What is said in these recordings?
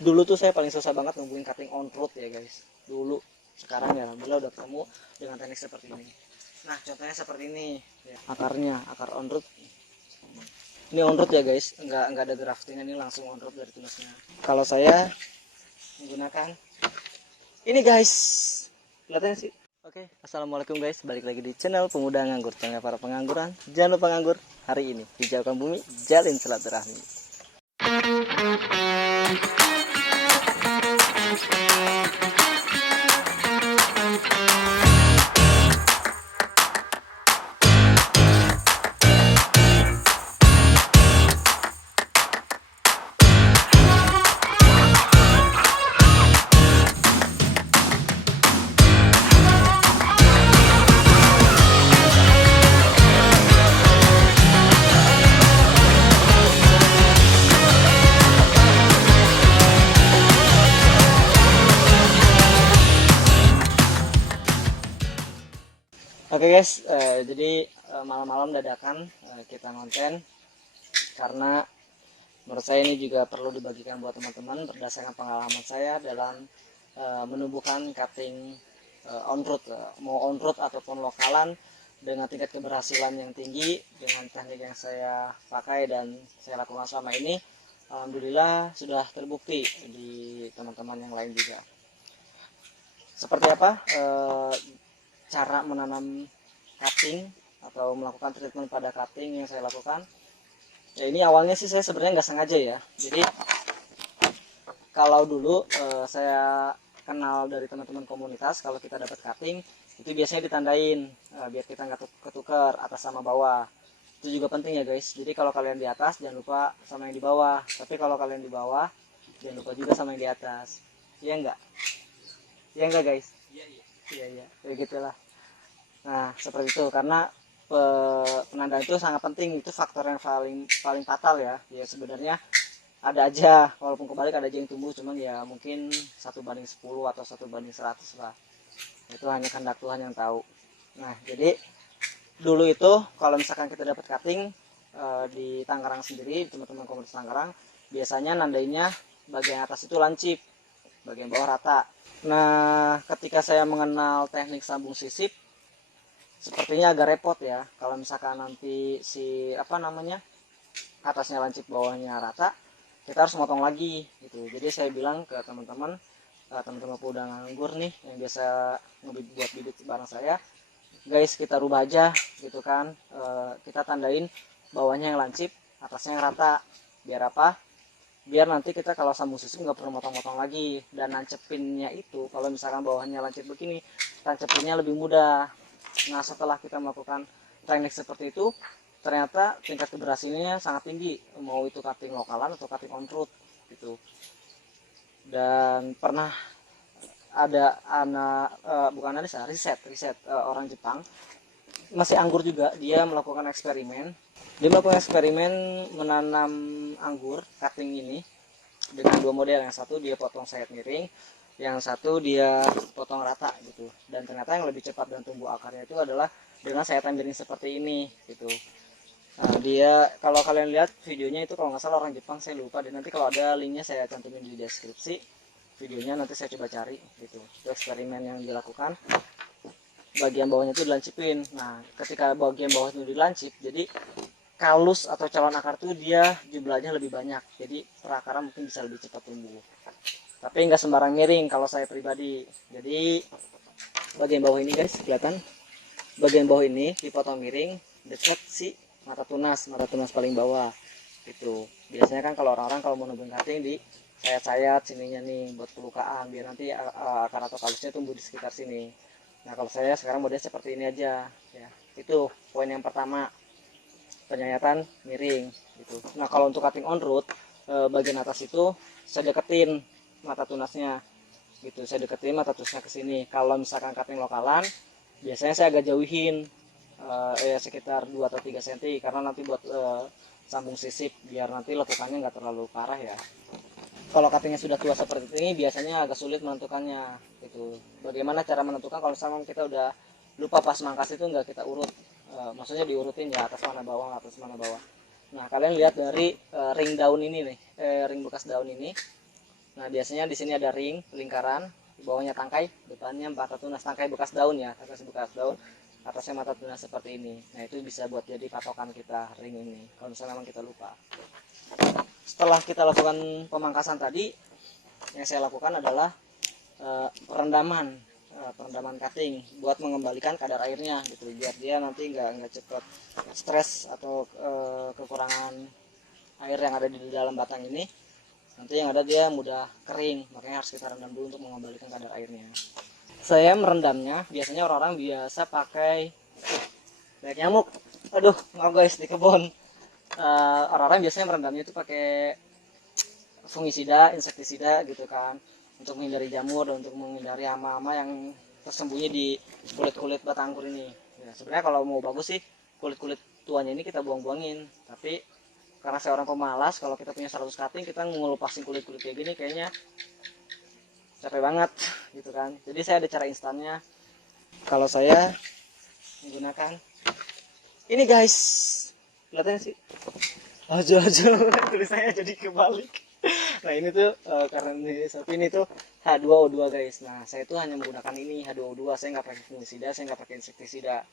Dulu tuh saya paling susah banget nemuin cutting on root ya guys. Dulu, sekarang ya alhamdulillah udah ketemu dengan teknik seperti ini. Nah contohnya seperti ini ya. Akarnya, akar on root. Ini on root ya guys, nggak ada grafting, ini langsung on root dari tunasnya. Kalau saya menggunakan ini guys, kelihatannya sih. Oke, assalamualaikum guys, balik lagi di channel Pemuda Nganggur, channel para pengangguran. Jangan lupa nganggur. Hari ini hijaukan bumi, jalin silaturahmi. Oke guys, jadi malam-malam dadakan kita ngonten karena menurut saya ini juga perlu dibagikan buat teman-teman berdasarkan pengalaman saya dalam menumbuhkan cutting on road, mau on road ataupun lokalan dengan tingkat keberhasilan yang tinggi dengan teknik yang saya pakai dan saya lakukan selama ini. Alhamdulillah sudah terbukti di teman-teman yang lain juga. Seperti apa cara menanam cutting atau melakukan treatment pada cutting yang saya lakukan ya, ini awalnya sih saya sebenarnya nggak sengaja ya. Jadi kalau dulu saya kenal dari teman-teman komunitas, kalau kita dapat cutting itu biasanya ditandain biar kita nggak ketukar atas sama bawah. Itu juga penting ya guys. Jadi kalau kalian di atas jangan lupa sama yang di bawah, tapi kalau kalian di bawah jangan lupa juga sama yang di atas. Iya enggak? Iya enggak guys? Iya ya gitulah. Nah seperti itu, karena penandaan itu sangat penting, itu faktor yang paling fatal ya. Ya sebenarnya ada aja, walaupun kebalik ada aja yang tumbuh, cuman ya mungkin 1:10 atau 1:100 lah. Itu hanya kehendak Tuhan yang tahu. Nah jadi dulu itu kalau misalkan kita dapat cutting di Tangerang sendiri, teman-teman komunitas Tangerang biasanya nandainya bagian atas itu lancip, bagian bawah rata. Nah ketika saya mengenal teknik sambung sisip, sepertinya agak repot ya kalau misalkan nanti si atasnya lancip bawahnya rata, kita harus motong lagi gitu. Jadi saya bilang ke teman-teman pemuda nganggur nih yang biasa buat bibit bareng saya, guys kita rubah aja gitu kan, kita tandain bawahnya yang lancip, atasnya yang rata. Biar apa? Biar nanti kita kalau sambung sisip nggak perlu motong-motong lagi, dan nancepinnya itu kalau misalkan bawahnya lancip begini, nancepinnya lebih mudah. Nah setelah kita melakukan teknik seperti itu, ternyata tingkat keberhasilannya sangat tinggi, mau itu cutting lokalan atau cutting on road gitu. Dan pernah ada riset orang Jepang masih anggur juga, dia melakukan eksperimen. Dia melakukan eksperimen menanam anggur cutting ini dengan dua model. Yang satu dia potong sayap miring, yang satu dia potong rata gitu. Dan ternyata yang lebih cepat dan tumbuh akarnya itu adalah dengan sayatan miring seperti ini gitu. Nah, dia kalau kalian lihat videonya itu kalau nggak salah orang Jepang, saya lupa, dan nanti kalau ada linknya saya cantumin di deskripsi videonya, nanti saya coba cari gitu. Itu eksperimen yang dilakukan, bagian bawahnya itu dilancipin. Nah ketika bagian bawah itu dilancip, jadi kalus atau calon akar tuh dia jumlahnya lebih banyak, jadi perakaran mungkin bisa lebih cepat tumbuh. Tapi nggak sembarang miring kalau saya pribadi. Jadi bagian bawah ini guys kelihatan, bagian bawah ini dipotong miring dekat si mata tunas paling bawah itu. Biasanya kan kalau orang-orang kalau mau nubung cutting di sayat-sayat sininya nih buat pelukaan, biar nanti akar atau kalusnya tumbuh di sekitar sini. Nah kalau saya sekarang modelnya seperti ini aja ya. Itu poin yang pertama, penyayatan miring gitu. Nah kalau untuk cutting on root, bagian atas itu saya deketin mata tunasnya gitu, saya deketin mata tunasnya ke sini. Kalau misalkan cutting lokalan biasanya saya agak jauhin sekitar 2 atau 3 cm, karena nanti buat sambung sisip biar nanti lekukannya nggak terlalu parah ya. Kalau cuttingnya sudah tua seperti ini biasanya agak sulit menentukannya gitu. Bagaimana cara menentukan kalau misalkan kita udah lupa pas mangkas itu nggak kita urut, maksudnya diurutin ya atas mana bawah. Nah kalian lihat dari ring daun ini nih, ring bekas daun ini Nah biasanya di sini ada ring lingkaran, di bawahnya tangkai, depannya mata tunas, tangkai bekas daun ya, tangkai bekas daun, atasnya mata tunas seperti ini. Nah itu bisa buat jadi patokan kita ring ini kalau misalnya memang kita lupa. Setelah kita lakukan pemangkasan tadi, yang saya lakukan adalah perendaman cutting buat mengembalikan kadar airnya gitu, biar dia nanti nggak cepat stres atau kekurangan air yang ada di dalam batang ini. Nanti yang ada dia mudah kering, makanya harus kita rendam dulu untuk mengembalikan kadar airnya. Saya merendamnya biasanya orang-orang biasa pakai banyak nyamuk, aduh maaf guys di kebun. Orang-orang biasanya merendamnya itu pakai fungisida, insektisida gitu kan, untuk menghindari jamur dan untuk menghindari hama-hama yang tersembunyi di kulit-kulit batang anggur ini. Ya, sebenarnya kalau mau bagus sih kulit-kulit tuanya ini kita buang-buangin, tapi karena saya orang pemalas, kalau kita punya 100 cutting kita ngelupasin kulit-kulit kayak gini kayaknya capek banget gitu kan. Jadi saya ada cara instannya. Kalau saya menggunakan ini guys, kelihatan sih aja tulisannya jadi kebalik. Nah ini tuh karena ini sapi ini tuh H2O2 guys. Nah saya tuh hanya menggunakan ini H2O2, saya nggak pakai fungisida, saya nggak pakai insektisida.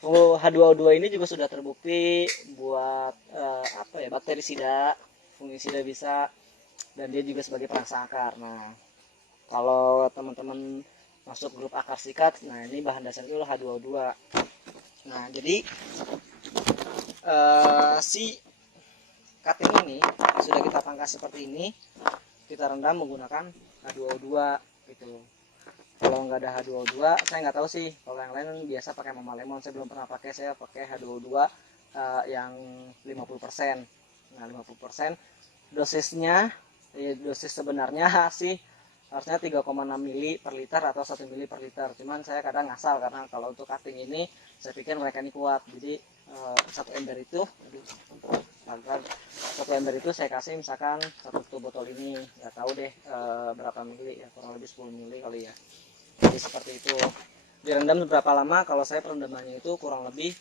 H2O2 ini juga sudah terbukti buat apa ya, bakterisida, fungisida bisa, dan dia juga sebagai perangsang akar. Nah kalau teman-teman masuk grup akar sikat, nah ini bahan dasar itu H2O2. Nah jadi si cutting ini sudah kita pangkas seperti ini, kita rendam menggunakan H2O2 gitu. Kalau nggak ada H2O2, saya nggak tahu sih. Kalau yang lain biasa pakai Mama Lemon, saya belum pernah pakai. Saya pakai H2O2 yang 50%. Nah 50% dosisnya, dosis sebenarnya sih harusnya 3,6 mili per liter atau 1 mili per liter. Cuman saya kadang ngasal karena kalau untuk cutting ini saya pikir mereka ini kuat. Jadi satu ember itu, satu ember itu saya kasih misalkan satu botol ini, nggak tahu deh berapa mili ya, kurang lebih 10 mili kali ya. Jadi seperti itu. Direndam berapa lama? Kalau saya perendamannya itu kurang lebih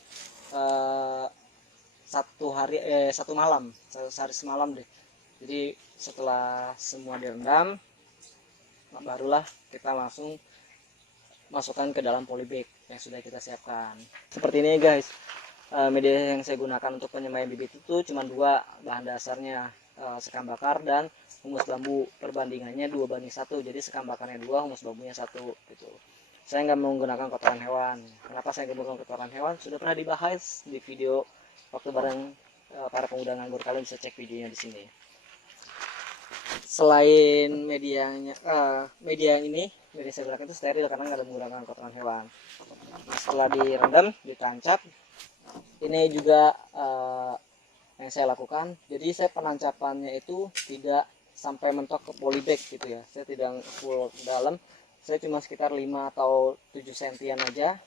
satu malam, sehari semalam deh. Jadi setelah semua direndam, barulah kita langsung masukkan ke dalam polybag yang sudah kita siapkan. Seperti ini guys. Media yang saya gunakan untuk penyemaian bibit itu cuma dua bahan dasarnya, sekam bakar dan humus bambu. Perbandingannya 2:1, jadi sekam bakarnya 2, humus bambunya 1 gitu. Saya nggak menggunakan kotoran hewan. Kenapa saya nggak menggunakan kotoran hewan? Sudah pernah dibahas di video waktu bareng para pemuda nganggur, kalian bisa cek videonya di sini. Selain medianya, media ini, media saya gunakan itu steril karena nggak ada menggunakan kotoran hewan. Setelah direndam, ditancap, ini juga yang saya lakukan. Jadi saya penancapannya itu tidak sampai mentok ke polybag gitu ya, saya tidak full dalam, saya cuma sekitar 5 atau 7 sentian aja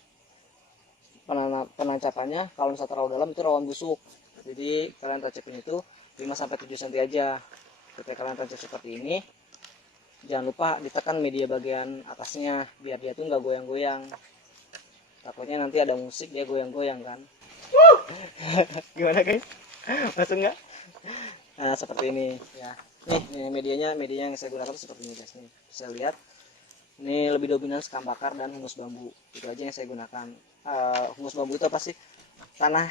penancapannya. Kalau misalnya terlalu dalam itu rawan busuk, jadi kalian tancapin itu 5 sampai 7 cm aja. Ketika kalian tancap seperti ini, jangan lupa ditekan media bagian atasnya biar dia tuh nggak goyang-goyang, takutnya nanti ada musik dia goyang-goyang kan. Gimana guys, masuk nggak? Nah seperti ini ya. Nih medianya yang saya gunakan seperti ini guys. Nih bisa lihat, ini lebih dominan sekam bakar dan humus bambu, itu aja yang saya gunakan. Humus bambu itu apa sih? Tanah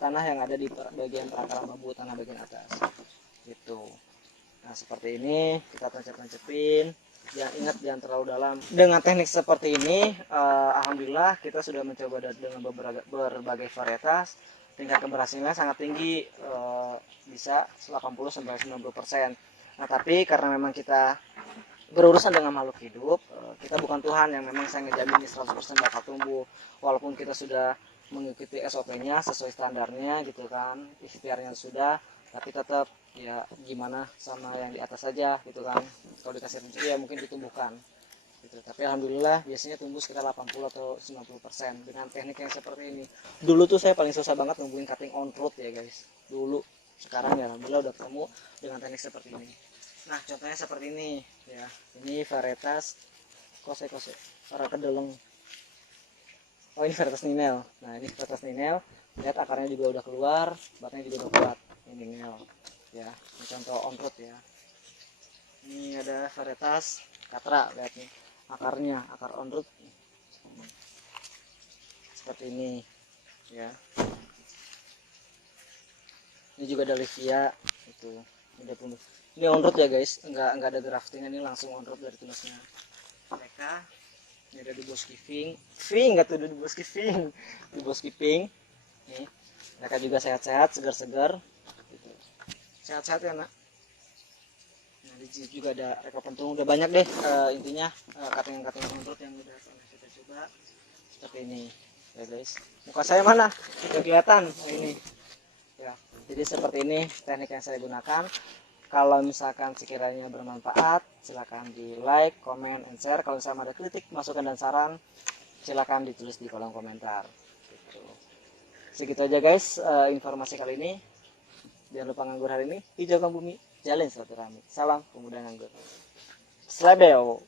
tanah yang ada di bagian perakaran bambu, tanah bagian atas gitu. Nah seperti ini kita tancap-tancapin. Jangan ingat, jangan terlalu dalam. Dengan teknik seperti ini, alhamdulillah kita sudah mencoba dengan berbagai varietas. Tingkat keberhasilannya sangat tinggi, bisa 80-90%. Nah tapi karena memang kita berurusan dengan makhluk hidup, kita bukan Tuhan yang memang saya ngejamin 100% bakal tumbuh. Walaupun kita sudah mengikuti SOP-nya sesuai standarnya gitu kan, ikhtiarnya sudah, tapi tetap ya gimana sama yang di atas saja gitu kan. Kalau dikasih rezeki ya mungkin ditumbuhkan gitu. Tapi alhamdulillah biasanya tumbuh sekitar 80 atau 90% dengan teknik yang seperti ini. Dulu tuh saya paling susah banget nungguin cutting on root ya guys dulu. Sekarang ya alhamdulillah udah ketemu dengan teknik seperti ini. Nah contohnya seperti ini ya, ini varietas kose para kedeleng. Oh ini varietas ninel. Nah ini varietas ninel, lihat akarnya juga udah keluar, batangnya juga udah kuat. Ini ninel ya, ini contoh on root ya. ada varietas Katra, lihat nih akarnya, akar on root seperti ini ya. Ini juga ada Livia itu, ini on root ya guys, enggak ada grafting, ini langsung on root dari tunasnya mereka. Ini ada Duboski Pink enggak tuh Duboski Pink, Duboski Pink nih, mereka juga sehat-sehat, segar-segar gitu. Sehat-sehat ya nak. Nah di sini juga ada reka pentung, udah banyak deh intinya kating-kating on root yang udah kita coba seperti ini ya guys. Muka saya mana udah kelihatan, ini ya. Jadi seperti ini teknik yang saya gunakan. Kalau misalkan sekiranya bermanfaat, silahkan di like, comment, and share. Kalau misalnya ada kritik, masukan, dan saran, silahkan ditulis di kolom komentar. Gitu. Segitu aja guys informasi kali ini. Jangan lupa nganggur hari ini, hijaukan bumi, jalin silaturahmi. Salam pemuda nganggur. Slebeo.